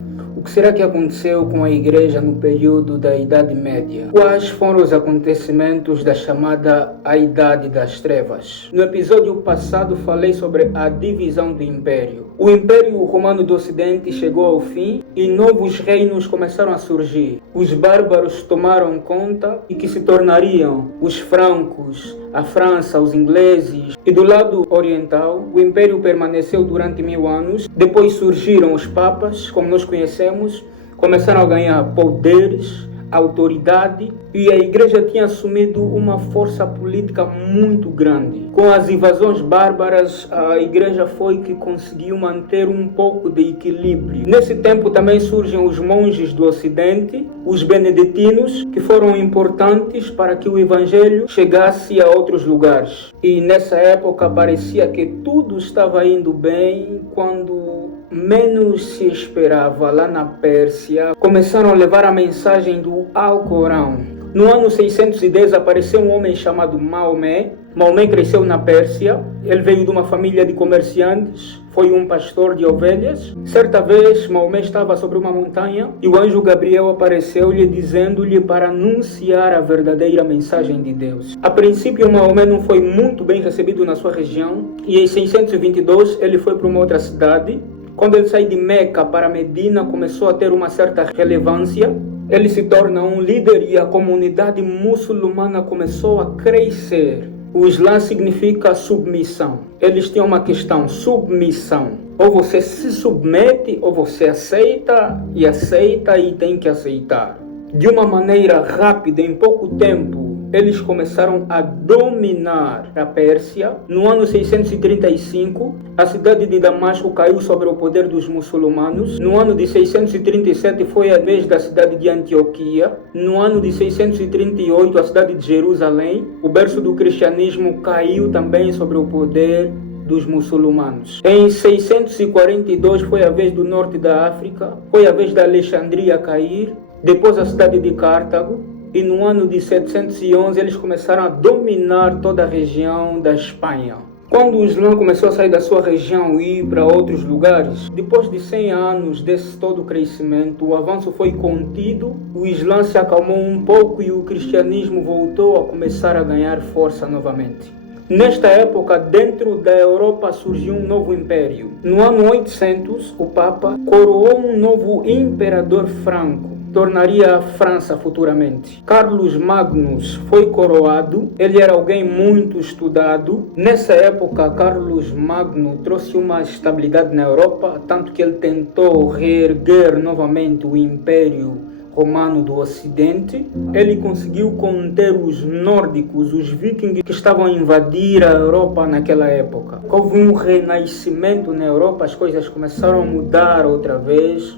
O que será que aconteceu com a Igreja no período da Idade Média? Quais foram os acontecimentos da chamada a Idade das Trevas? No episódio passado falei sobre a divisão do Império. O Império Romano do Ocidente chegou ao fim e novos reinos começaram a surgir. Os bárbaros tomaram conta e que se tornariam os francos, a França, os ingleses. E do lado oriental, o Império permaneceu durante 1000 anos. Depois surgiram os papas, como nós conhecemos, começaram a ganhar poderes, autoridade, e a Igreja tinha assumido uma força política muito grande. Com as invasões bárbaras, a Igreja foi que conseguiu manter um pouco de equilíbrio. Nesse tempo também surgem os monges do Ocidente, os beneditinos, que foram importantes para que o Evangelho chegasse a outros lugares. E nessa época parecia que tudo estava indo bem quando menos se esperava. Lá na Pérsia começaram a levar a mensagem do Alcorão. No ano 610 apareceu um homem chamado Maomé. Maomé cresceu na Pérsia. Ele veio de uma família de comerciantes, foi um pastor de ovelhas. Certa vez Maomé estava sobre uma montanha e o anjo Gabriel apareceu-lhe dizendo-lhe para anunciar a verdadeira mensagem de Deus. A princípio Maomé não foi muito bem recebido na sua região e em 622 ele foi para uma outra cidade. Quando ele saiu de Meca para Medina, começou a ter uma certa relevância. Ele se torna um líder e a comunidade muçulmana começou a crescer. O Islã significa submissão. Eles tinham uma questão, submissão. Ou você se submete, ou você aceita e tem que aceitar. De uma maneira rápida, em pouco tempo, eles começaram a dominar a Pérsia. No ano 635, a cidade de Damasco caiu sobre o poder dos muçulmanos. No ano de 637 foi a vez da cidade de Antioquia. No ano de 638, a cidade de Jerusalém, o berço do cristianismo, caiu também sobre o poder dos muçulmanos. Em 642 foi a vez do norte da África, foi a vez da Alexandria cair, depois a cidade de Cartago. E no ano de 711 eles começaram a dominar toda a região da Espanha. Quando o Islã começou a sair da sua região e ir para outros lugares, depois de 100 anos desse todo crescimento, o avanço foi contido, o Islã se acalmou um pouco e o cristianismo voltou a começar a ganhar força novamente. Nesta época, dentro da Europa surgiu um novo império. No ano 800, o Papa coroou um novo imperador franco. Tornaria a França futuramente. Carlos Magnus foi coroado. Ele era alguém muito estudado. Nessa época, Carlos Magno trouxe uma estabilidade na Europa, tanto que ele tentou reerguer novamente o Império Romano do Ocidente. Ele conseguiu conter os nórdicos, os vikings que estavam a invadir a Europa naquela época. Houve um renascimento na Europa, as coisas começaram a mudar outra vez.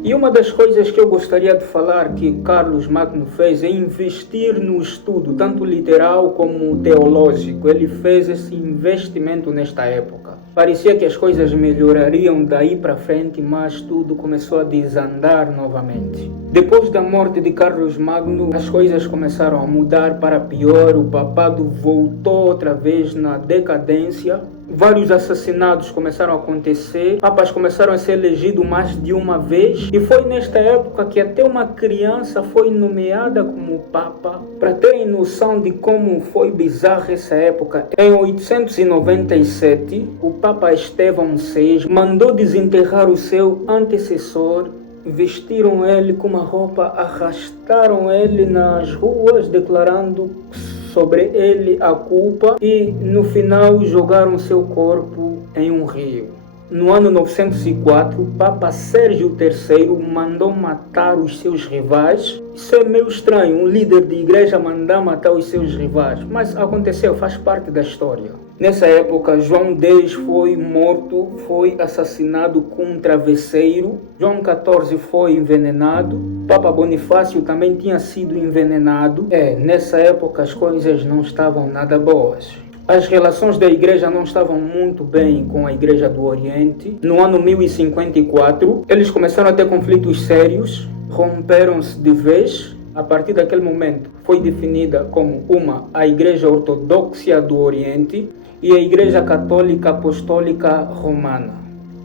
E uma das coisas que eu gostaria de falar que Carlos Magno fez é investir no estudo, tanto literal como teológico. Ele fez esse investimento nesta época. Parecia que as coisas melhorariam daí para frente, mas tudo começou a desandar novamente. Depois da morte de Carlos Magno, as coisas começaram a mudar para pior. O papado voltou outra vez na decadência. Vários assassinatos começaram a acontecer, papas começaram a ser elegidos mais de uma vez, e foi nesta época que até uma criança foi nomeada como papa. Para terem noção de como foi bizarra essa época, em 897, o Papa Estevão VI mandou desenterrar o seu antecessor. Vestiram ele com uma roupa, arrastaram ele nas ruas, declarando sobre ele a culpa, e no final jogaram seu corpo em um rio. No ano 904, o Papa Sérgio III mandou matar os seus rivais. Isso é meio estranho, um líder de igreja mandar matar os seus rivais, mas aconteceu, faz parte da história. Nessa época, João X foi morto, foi assassinado com um travesseiro. João XIV foi envenenado. Papa Bonifácio também tinha sido envenenado. Nessa época as coisas não estavam nada boas. As relações da igreja não estavam muito bem com a igreja do Oriente. No ano 1054, eles começaram a ter conflitos sérios, romperam-se de vez. A partir daquele momento, foi definida como a igreja ortodoxa do Oriente e a igreja católica apostólica romana.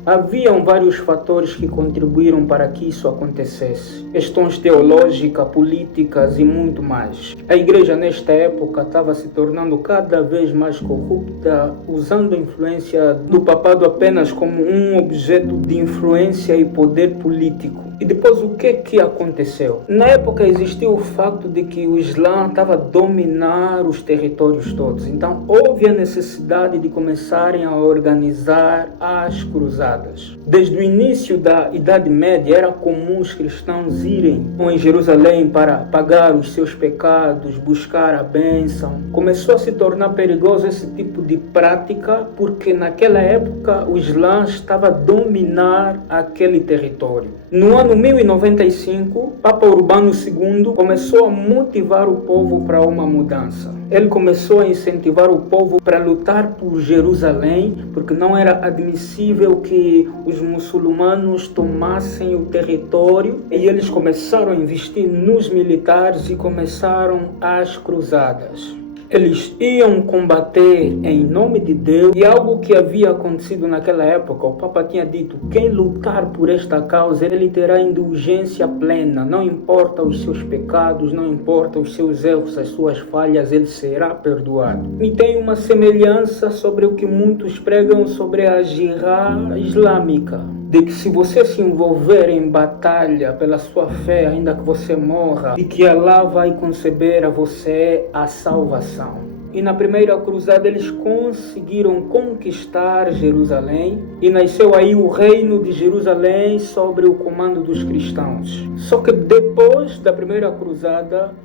Haviam vários fatores que contribuíram para que isso acontecesse. Questões teológicas, políticas e muito mais. A igreja nesta época estava se tornando cada vez mais corrupta, usando a influência do papado apenas como um objeto de influência e poder político. E depois o que aconteceu? Na época existia o facto de que o Islã estava a dominar os territórios todos. Então houve a necessidade de começarem a organizar as cruzadas. Desde o início da Idade Média era comum os cristãos irem em Jerusalém para pagar os seus pecados, buscar a bênção. Começou a se tornar perigoso esse tipo de prática porque naquela época o Islã estava a dominar aquele território. No ano 1095, Papa Urbano II começou a motivar o povo para uma mudança. Ele começou a incentivar o povo para lutar por Jerusalém, porque não era admissível que os muçulmanos tomassem o território. E eles começaram a investir nos militares e começaram as cruzadas. Eles iam combater em nome de Deus e algo que havia acontecido naquela época, o Papa tinha dito, quem lutar por esta causa, ele terá indulgência plena, não importa os seus pecados, não importa os seus erros, as suas falhas, ele será perdoado. E tem uma semelhança sobre o que muitos pregam sobre a jihad islâmica, de que se você se envolver em batalha pela sua fé, ainda que você morra, de que Allah vai conceder a você a salvação. E na primeira cruzada eles conseguiram conquistar Jerusalém e nasceu aí o reino de Jerusalém sobre o comando dos cristãos. Só que depois da primeira cruzada,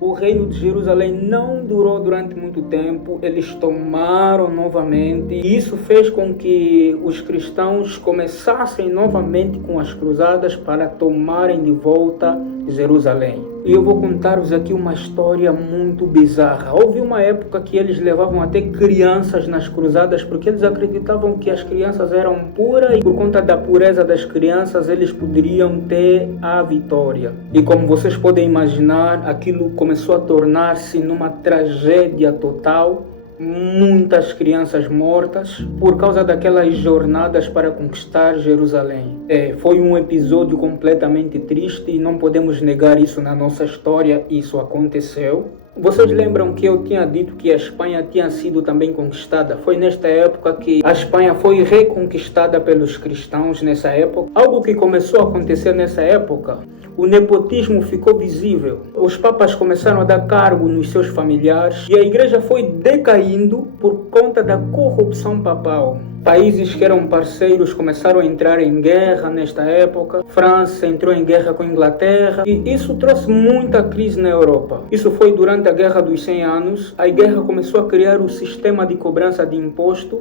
o reino de Jerusalém não durou durante muito tempo, eles tomaram novamente e isso fez com que os cristãos começassem novamente com as cruzadas para tomarem de volta Jerusalém. E eu vou contar-vos aqui uma história muito bizarra. Houve uma época que eles levavam até crianças nas cruzadas porque eles acreditavam que as crianças eram puras e por conta da pureza das crianças eles poderiam ter a vitória. E como vocês podem imaginar, aquilo começou a tornar-se numa tragédia total. Muitas crianças mortas por causa daquelas jornadas para conquistar Jerusalém. Foi um episódio completamente triste e não podemos negar isso na nossa história, isso aconteceu. Vocês lembram que eu tinha dito que a Espanha tinha sido também conquistada? Foi nesta época que a Espanha foi reconquistada pelos cristãos nessa época. Algo que começou a acontecer nessa época, o nepotismo ficou visível. Os papas começaram a dar cargo nos seus familiares e a igreja foi decaindo por conta da corrupção papal. Países que eram parceiros começaram a entrar em guerra nesta época. França entrou em guerra com a Inglaterra e isso trouxe muita crise na Europa. Isso foi durante a Guerra dos 100 Anos. A guerra começou a criar o sistema de cobrança de imposto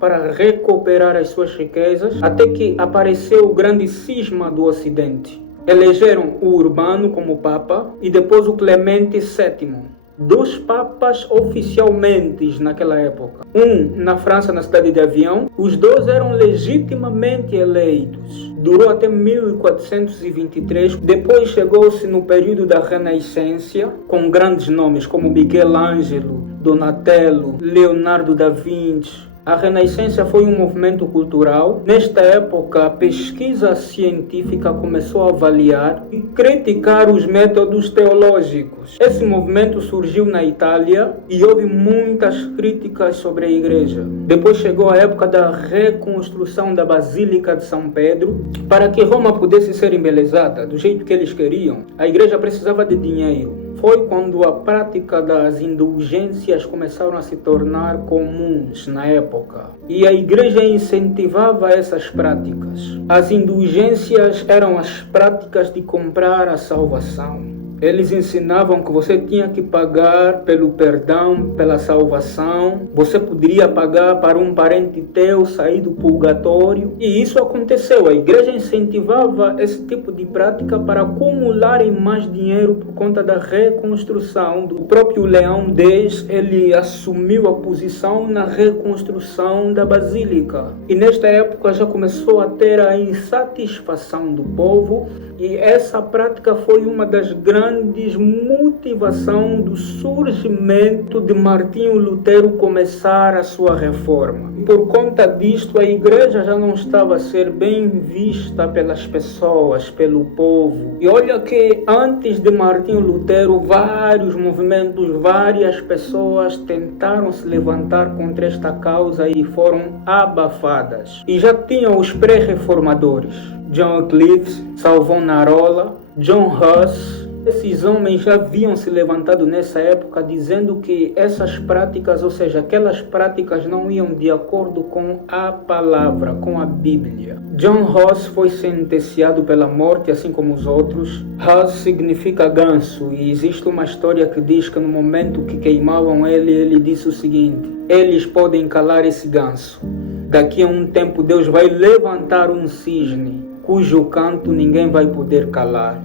para recuperar as suas riquezas, até que apareceu o grande cisma do Ocidente. Elegeram o Urbano como Papa e depois o Clemente VII. Dos papas oficialmente naquela época. Um na França, na cidade de Avião. Os dois eram legitimamente eleitos. Durou até 1423. Depois chegou-se no período da Renascença, com grandes nomes como Michelangelo, Donatello, Leonardo da Vinci. A Renascença foi um movimento cultural. Nesta época, a pesquisa científica começou a avaliar e criticar os métodos teológicos. Esse movimento surgiu na Itália e houve muitas críticas sobre a igreja. Depois chegou a época da reconstrução da Basílica de São Pedro. Para que Roma pudesse ser embelezada do jeito que eles queriam, a igreja precisava de dinheiro. Foi quando a prática das indulgências começaram a se tornar comuns na época. E a igreja incentivava essas práticas. As indulgências eram as práticas de comprar a salvação. Eles ensinavam que você tinha que pagar pelo perdão, pela salvação. Você poderia pagar para um parente teu sair do purgatório. E isso aconteceu. A igreja incentivava esse tipo de prática para acumularem mais dinheiro por conta da reconstrução. O próprio Leão X, ele assumiu a posição na reconstrução da Basílica. E nesta época já começou a ter a insatisfação do povo. E essa prática foi uma das grandes motivações do surgimento de Martinho Lutero começar a sua reforma. por conta disto a igreja já não estava a ser bem vista pelas pessoas, pelo povo. E olha que antes de Martinho Lutero, vários movimentos, várias pessoas tentaram se levantar contra esta causa e foram abafadas. E já tinham os pré-reformadores, John Wycliffe, Savonarola, John Huss. Esses homens já haviam se levantado nessa época dizendo que essas práticas, ou seja, aquelas práticas não iam de acordo com a palavra, com a Bíblia. John Huss foi sentenciado pela morte, assim como os outros. Huss significa ganso e existe uma história que diz que no momento que queimavam ele disse o seguinte: eles podem calar esse ganso. Daqui a um tempo Deus vai levantar um cisne cujo canto ninguém vai poder calar.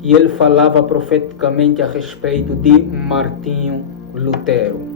E ele falava profeticamente a respeito de Martinho Lutero.